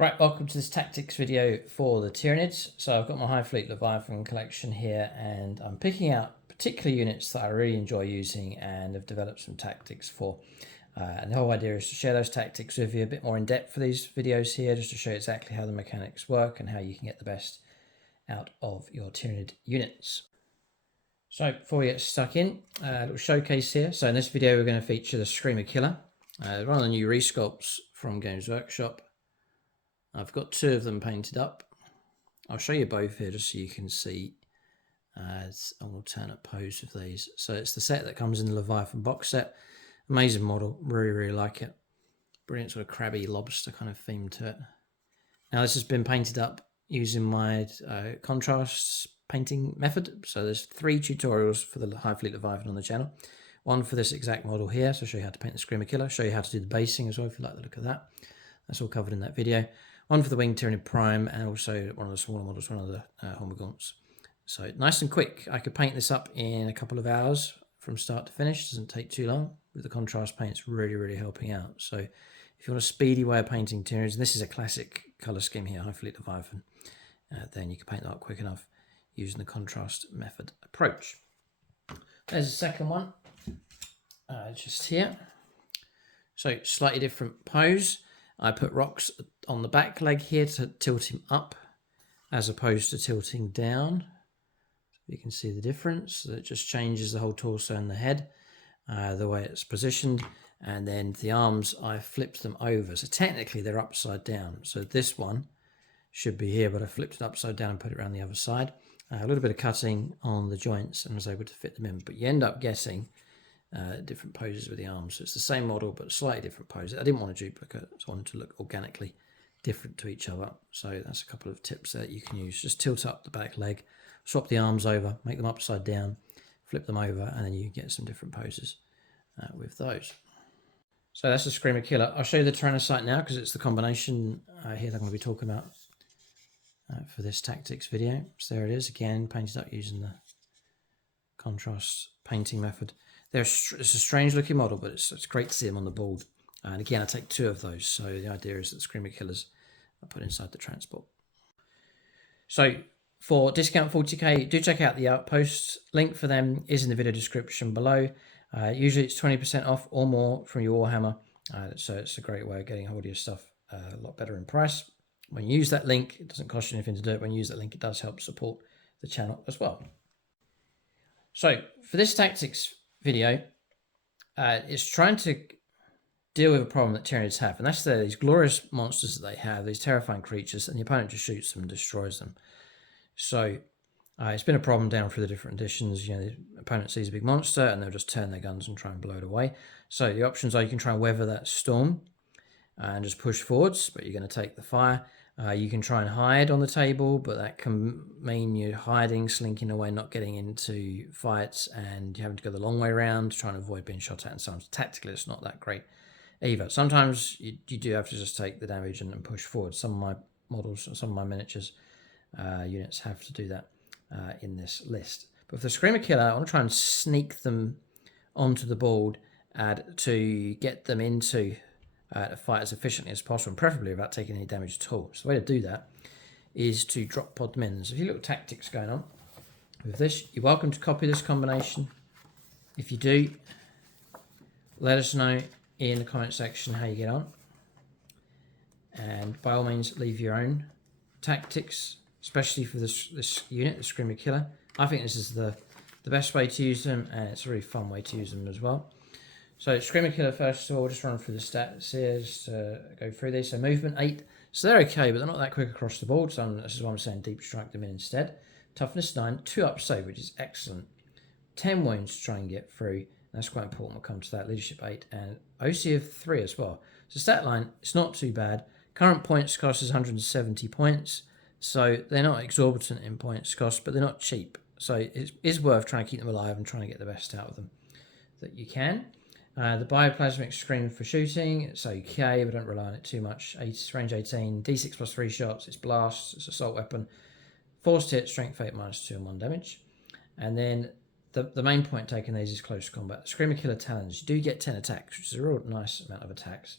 Right, welcome to this tactics video for the Tyrannids. So I've got my High Fleet Leviathan collection here, and I'm picking out particular units that I really enjoy using and have developed some tactics for. And the whole idea is to share those tactics with you a bit more in depth for these videos here, just to show you exactly how the mechanics work and how you can get the best out of your Tyrannid units. So before we get stuck in, a little showcase here. So in this video we're going to feature the Screamer Killer, one of the new resculpts from Games Workshop. I've got two of them painted up. I'll show you both here just so you can see as an alternate pose of these. So it's the set that comes in the Leviathan box set. Amazing model, really like it. Brilliant sort of crabby lobster kind of theme to it. Now this has been painted up using my contrast painting method. So there's 3 tutorials for the High Fleet Leviathan on the channel. One for this exact model here, so I'll show you how to paint the Screamer Killer, show you how to do the basing as well if you like the look of that. That's all covered in that video. One for the Winged Tyranid Prime, and also one of the smaller models, one of the Hormagaunts. So nice and quick. I could paint this up in a couple of hours from start to finish. Doesn't take too long. With the contrast paint, it's really helping out. So if you want a speedy way of painting Tyranids, and this is a classic colour scheme here, High Fleet Leviathan, then you can paint that up quick enough using the contrast method approach. There's a second one, just here. So slightly different pose. I put rocks on the back leg here to tilt him up as opposed to tilting down. You can see the difference. It just changes the whole torso and the head, the way it's positioned. And then the arms, I flipped them over. So technically they're upside down. So this one should be here, but I flipped it upside down and put it around the other side. A little bit of cutting on the joints and was able to fit them in. But you end up getting different poses with the arms. So it's the same model, but slightly different poses. I didn't want to duplicate, so I wanted to look organically different to each other. So that's a couple of tips that you can use. Just tilt up the back leg, swap the arms over, make them upside down, flip them over, and then you get some different poses with those. So that's the Screamer Killer. I'll show you the Tyrannocyte now because it's the combination here that I'm going to be talking about for this tactics video. So there it is, again, painted up using the contrast painting method. It's a strange looking model, but it's great to see them on the board. And again, I take 2 of those. So the idea is that the Screamer Killers are put inside the transport. So for discount 40k, do check out the OUTPOST. Link for them is in the video description below. Usually it's 20% off or more from your Warhammer. So it's a great way of getting hold of your stuff a lot better in price. When you use that link, it doesn't cost you anything to do it. When you use that link, it does help support the channel as well. So for this tactics video, it's trying to deal with a problem that Tyranids have, and that's these glorious monsters that they have, these terrifying creatures, and the opponent just shoots them and destroys them. So it's been a problem down through the different editions. You know, the opponent sees a big monster and they'll just turn their guns and try and blow it away. So the options are you can try and weather that storm and just push forwards, but you're going to take the fire. You can try and hide on the table, but that can mean you're hiding, slinking away, not getting into fights, and you're having to go the long way around, trying to avoid being shot at, and sometimes tactically it's not that great either. Sometimes you do have to just take the damage and push forward. Some of my models, some of my miniatures units have to do that in this list. But for the Screamer Killer, I want to try and sneak them onto the board to get them into to fight as efficiently as possible, and preferably without taking any damage at all. So the way to do that is to drop pod them in. So if you look at tactics going on with this, you're welcome to copy this combination. If you do, let us know in the comment section how you get on. And by all means, leave your own tactics, especially for this unit, the Screamer Killer. I think this is the best way to use them, and it's a really fun way to use them as well. So Screamer Killer, first of all, just run through the stats here, just go through these. So movement 8, so they're okay, but they're not that quick across the board, so this is why I'm saying deep strike them in instead. Toughness 9, 2 up save, which is excellent. 10 wounds to try and get through, that's quite important, we'll come to that. Leadership 8, and OC of 3 as well. So stat line, it's not too bad. Current points cost is 170 points, so they're not exorbitant in points cost, but they're not cheap. So it is worth trying to keep them alive and trying to get the best out of them that you can. The bioplasmic screen for shooting, it's okay, but don't rely on it too much. Range 18, D6 plus 3 shots, it's blast, it's assault weapon. Forced hit, strength 8 minus 2 and 1 damage. And then the main point taking these is close combat. Screamer Killer Talons, you do get 10 attacks, which is a real nice amount of attacks.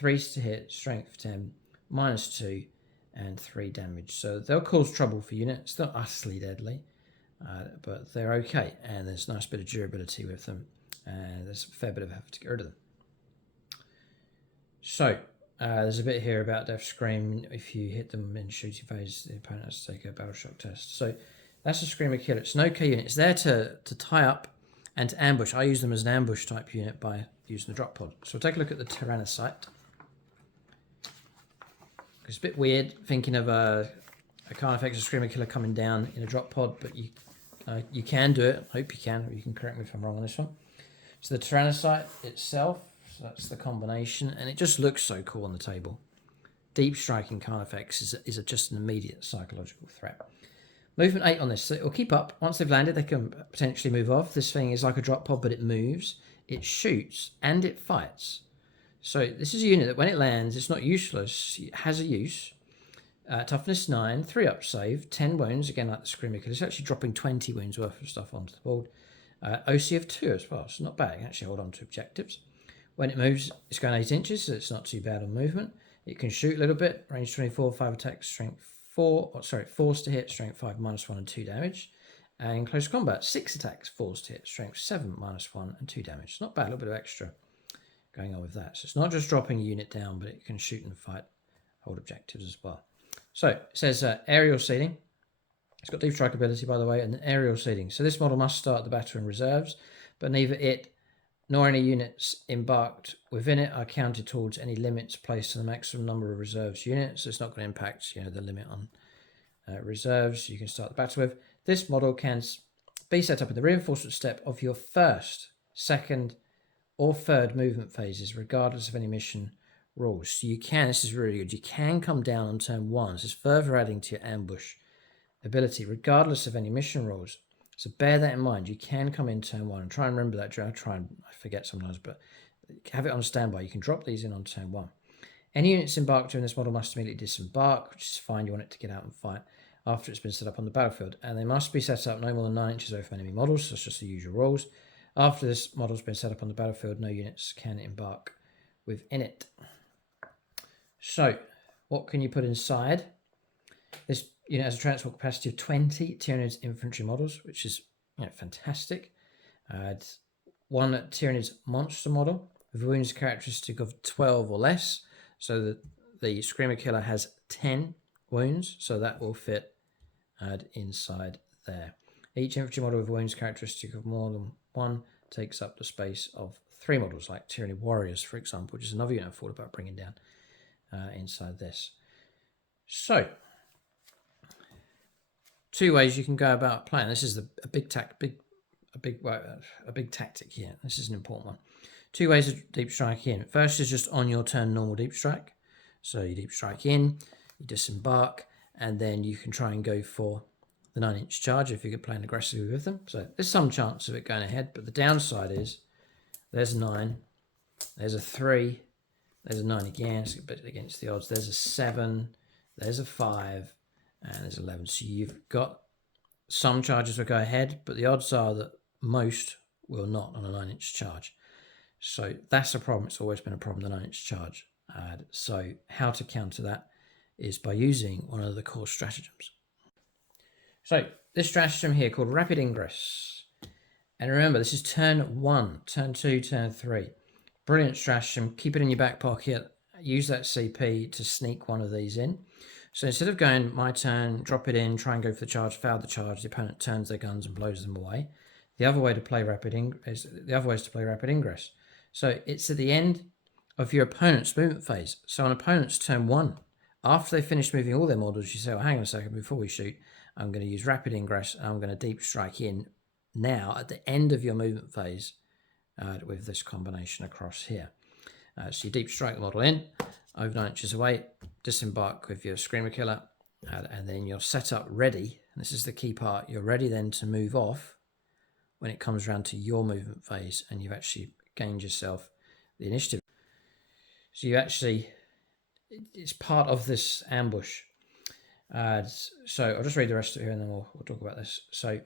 3s to hit, strength 10, -2, and 3 damage. So they'll cause trouble for units. They're not utterly deadly, but they're okay, and there's a nice bit of durability with them, and there's a fair bit of effort to get rid of them. So there's a bit here about Death Scream. If you hit them in shooting phase, the opponent has to take a battle shock test. So that's a Screamer Killer. It's an OK unit. It's there to tie up and to ambush. I use them as an ambush type unit by using the drop pod. So we'll take a look at the Tyrannocyte. It's a bit weird thinking of a Carnifex or Screamer Killer coming down in a drop pod, but you can do it. I hope you can. Or you can correct me if I'm wrong on this one. So the Tyrannocyte itself, so that's the combination, and it just looks so cool on the table. Deep striking Carnifex is just an immediate psychological threat. Movement 8 on this, so it will keep up. Once they've landed, they can potentially move off. This thing is like a drop pod, but it moves, it shoots, and it fights. So this is a unit that when it lands, it's not useless. It has a use. Toughness 9, 3 up save, 10 wounds, again like the Screamer Killer. It's actually dropping 20 wounds worth of stuff onto the board. OC of 2 as well, so not bad. You can actually hold on to objectives. When it moves, it's going 8 inches, so it's not too bad on movement. It can shoot a little bit, range 24, 5 attacks, strength 4, force to hit, strength 5, -1 and 2 damage. And close combat, 6 attacks, force to hit, strength 7, -1 and 2 damage. It's not bad, a little bit of extra going on with that. So it's not just dropping a unit down, but it can shoot and fight, hold objectives as well. So it says aerial seeding. It's got deep strike ability, by the way, and aerial seeding. So this model must start the battle in reserves, but neither it nor any units embarked within it are counted towards any limits placed on the maximum number of reserves units. So it's not going to impact, the limit on reserves you can start the battle with. This model can be set up in the reinforcement step of your first, second, or third movement phases, regardless of any mission rules. So you can, this is really good, you can come down on turn 1. This is further adding to your ambush ability, regardless of any mission rules. So bear that in mind. You can come in turn 1 and try and remember that. I forget sometimes, but have it on standby. You can drop these in on turn 1. Any units embarked during this model must immediately disembark, which is fine. You want it to get out and fight after it's been set up on the battlefield. And they must be set up no more than 9 inches away from enemy models. So that's just the usual rules. After this model's been set up on the battlefield, no units can embark within it. So, what can you put inside? This unit has a transport capacity of 20 Tyranids infantry models, which is fantastic. It's one Tyranids monster model with a wounds characteristic of 12 or less. So the Screamer Killer has 10 wounds, so that will fit inside there. Each infantry model with a wounds characteristic of more than 1 takes up the space of 3 models, like Tyranid Warriors, for example, which is another unit I thought about bringing down inside this. So, 2 ways you can go about playing. This is a big tactic here. This is an important one. 2 ways of deep strike in. First is just on your turn normal deep strike. So you deep strike in, you disembark, and then you can try and go for the 9-inch charge if you're playing aggressively with them. So there's some chance of it going ahead, but the downside is there's a 9, there's a 3, there's a 9 again, it's a bit against the odds. There's a 7, there's a 5, and there's 11. So you've got some charges will go ahead, but the odds are that most will not on a 9-inch charge. So that's a problem. It's always been a problem, the 9-inch charge. So how to counter that is by using one of the core stratagems. So this stratagem here called Rapid Ingress. And remember, this is turn 1, turn 2, turn 3. Brilliant stratagem. Keep it in your back pocket. Use that CP to sneak one of these in. So instead of going my turn, drop it in, try and go for the charge, fail the charge, the opponent turns their guns and blows them away. The other way to play rapid ingress is to play Rapid Ingress. So it's at the end of your opponent's movement phase. So on opponent's turn 1, after they finish moving all their models, you say, well, hang on a second, before we shoot, I'm going to use Rapid Ingress and I'm going to deep strike in now at the end of your movement phase with this combination across here. So you deep strike the model in, over 9 inches away, disembark with your Screamer Killer, and then you're set up ready. And this is the key part. You're ready then to move off when it comes around to your movement phase and you've actually gained yourself the initiative. So you actually, it's part of this ambush. So I'll just read the rest of it here and then we'll talk about this. So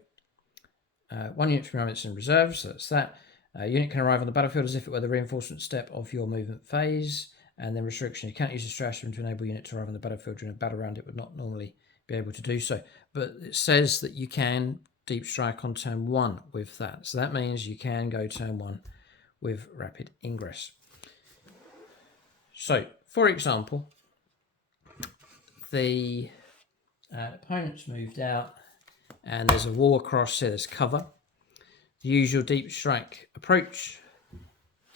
1 unit from units in reserve, so that's that. Unit can arrive on the battlefield as if it were the reinforcement step of your movement phase. And then restriction, you can't use a stratagem to enable unit to arrive on the battlefield during a battle round. It would not normally be able to do so. But it says that you can deep strike on turn 1 with that. So that means you can go turn 1 with rapid ingress. So, for example, the opponent's moved out and there's a wall across here, there's cover. The usual deep strike approach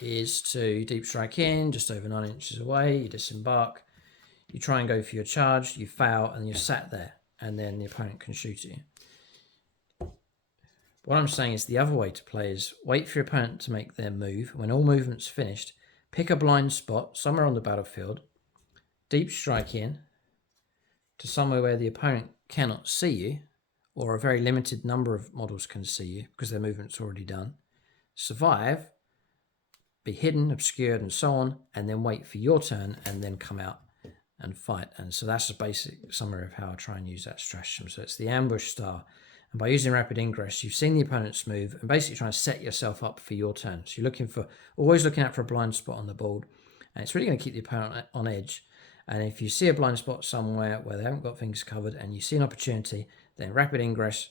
is to deep strike in just over 9 inches away, you disembark, you try and go for your charge, you fail, and you're sat there, and then the opponent can shoot at you. What I'm saying is the other way to play is wait for your opponent to make their move. When all movement's finished, pick a blind spot somewhere on the battlefield, deep strike in to somewhere where the opponent cannot see you, or a very limited number of models can see you because their movement's already done. Survive, be hidden, obscured, and so on, and then wait for your turn and then come out and fight. And so that's a basic summary of how I try and use that stratagem. So it's the ambush style. And by using rapid ingress, you've seen the opponent's move and basically trying to set yourself up for your turn. So you're always looking out for a blind spot on the board, and it's really going to keep the opponent on edge. And if you see a blind spot somewhere where they haven't got things covered and you see an opportunity, then rapid ingress,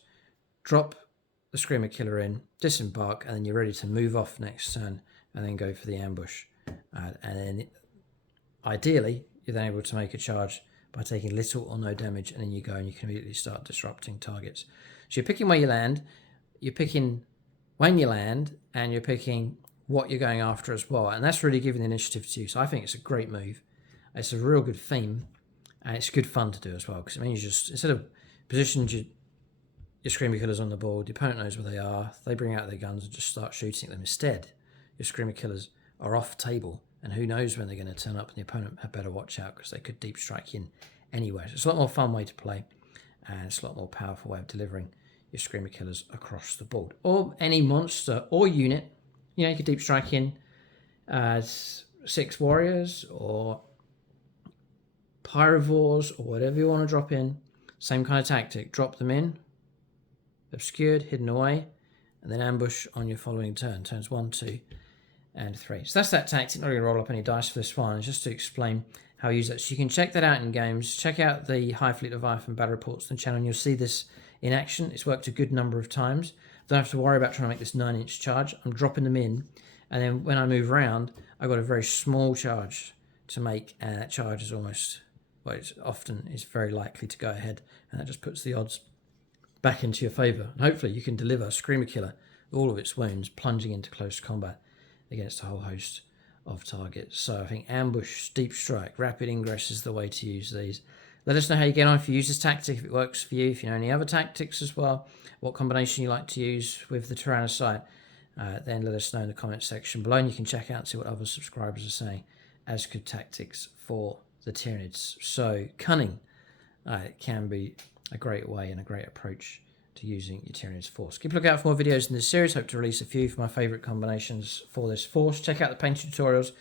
drop the Screamer Killer in, disembark, and then you're ready to move off next turn and then go for the ambush. And then ideally, you're then able to make a charge by taking little or no damage, and then you go and you can immediately start disrupting targets. So you're picking where you land, you're picking when you land, and you're picking what you're going after as well. And that's really giving the initiative to you. So I think it's a great move. It's a real good theme, and it's good fun to do as well, because it means you just, instead of positioned your Screamer Killers on the board, the opponent knows where they are, they bring out their guns and just start shooting them. Instead, your Screamer Killers are off table, and who knows when they're going to turn up, and the opponent had better watch out because they could deep strike in anyway. So it's a lot more fun way to play, and it's a lot more powerful way of delivering your Screamer Killers across the board. Or any monster or unit, you know, you could deep strike in 6 warriors or pyrovores or whatever you want to drop in. Same kind of tactic. Drop them in, obscured, hidden away, and then ambush on your following turn. Turns 1, 2, and 3. So that's that tactic. Not going to roll up any dice for this one. It's just to explain how I use that. So you can check that out in games. Check out the High Fleet Leviathan battle reports on the channel, and you'll see this in action. It's worked a good number of times. Don't have to worry about trying to make this 9-inch charge. I'm dropping them in, and then when I move around, I've got a very small charge to make, and that charge is almost, well, it's often is very likely to go ahead, and that just puts the odds back into your favour. And hopefully you can deliver Screamer Killer all of its wounds, plunging into close combat against a whole host of targets. So I think ambush, deep strike, rapid ingress is the way to use these. Let us know how you get on, if you use this tactic, if it works for you, if you know any other tactics as well, what combination you like to use with the Tyrannocyte. Then let us know in the comments section below, and you can check out and see what other subscribers are saying as good tactics for the Tyranids. So cunning can be a great way and a great approach to using your Tyranids force. Keep a look out for more videos in this series. Hope to release a few for my favourite combinations for this force. Check out the painting tutorials.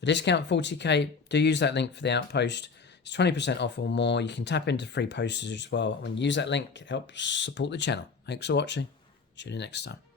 For discount 40k, do use that link for the outpost. It's 20% off or more. You can tap into free posters as well. When you use that link, it helps support the channel. Thanks for watching. See you next time.